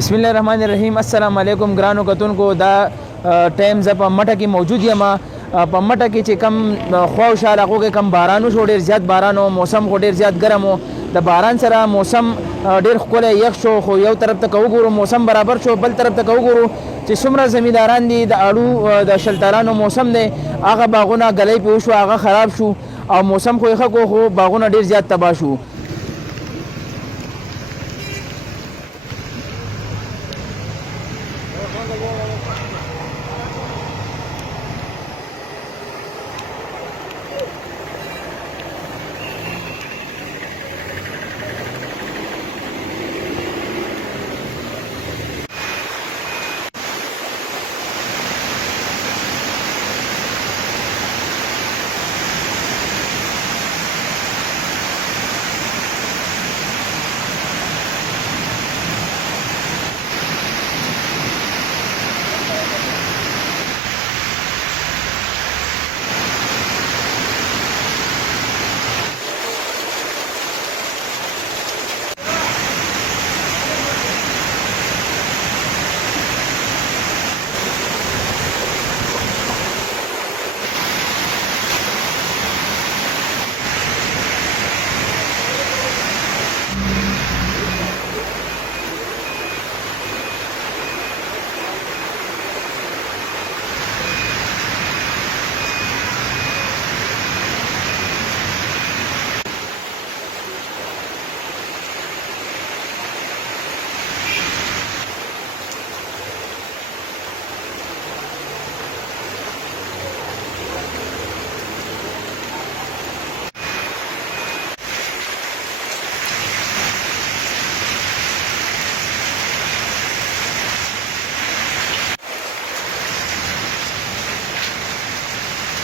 बिस्मिल्लाहिर्रहमानिर्रहीम अस्सलाम वालेकुम ग्रानो कतुनको دا ټایم ز په مټه کې موجود یم په مټه کې چې کم خو شاله خو کې کم بارانو شو ډیر زیات باران او موسم خو ډیر زیات ګرم او د باران سره موسم ډیر ښکلی یخ شو خو یو طرف ته وګورو موسم برابر شو بل طرف ته وګورو چې څومره زمینداران دي د اړو د شلترانو موسم دی هغه باغونه غلې په شو هغه خراب شو او موسم خو یې خو باغونه ډیر زیات تباه شو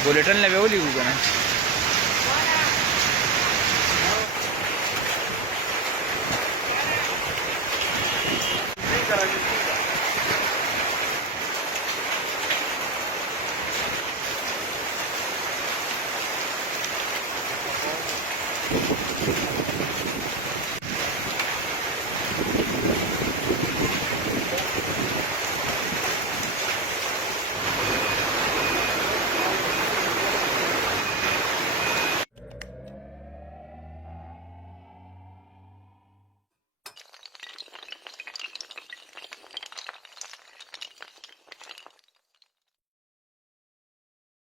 बुलेटिन ला वेवली हो गना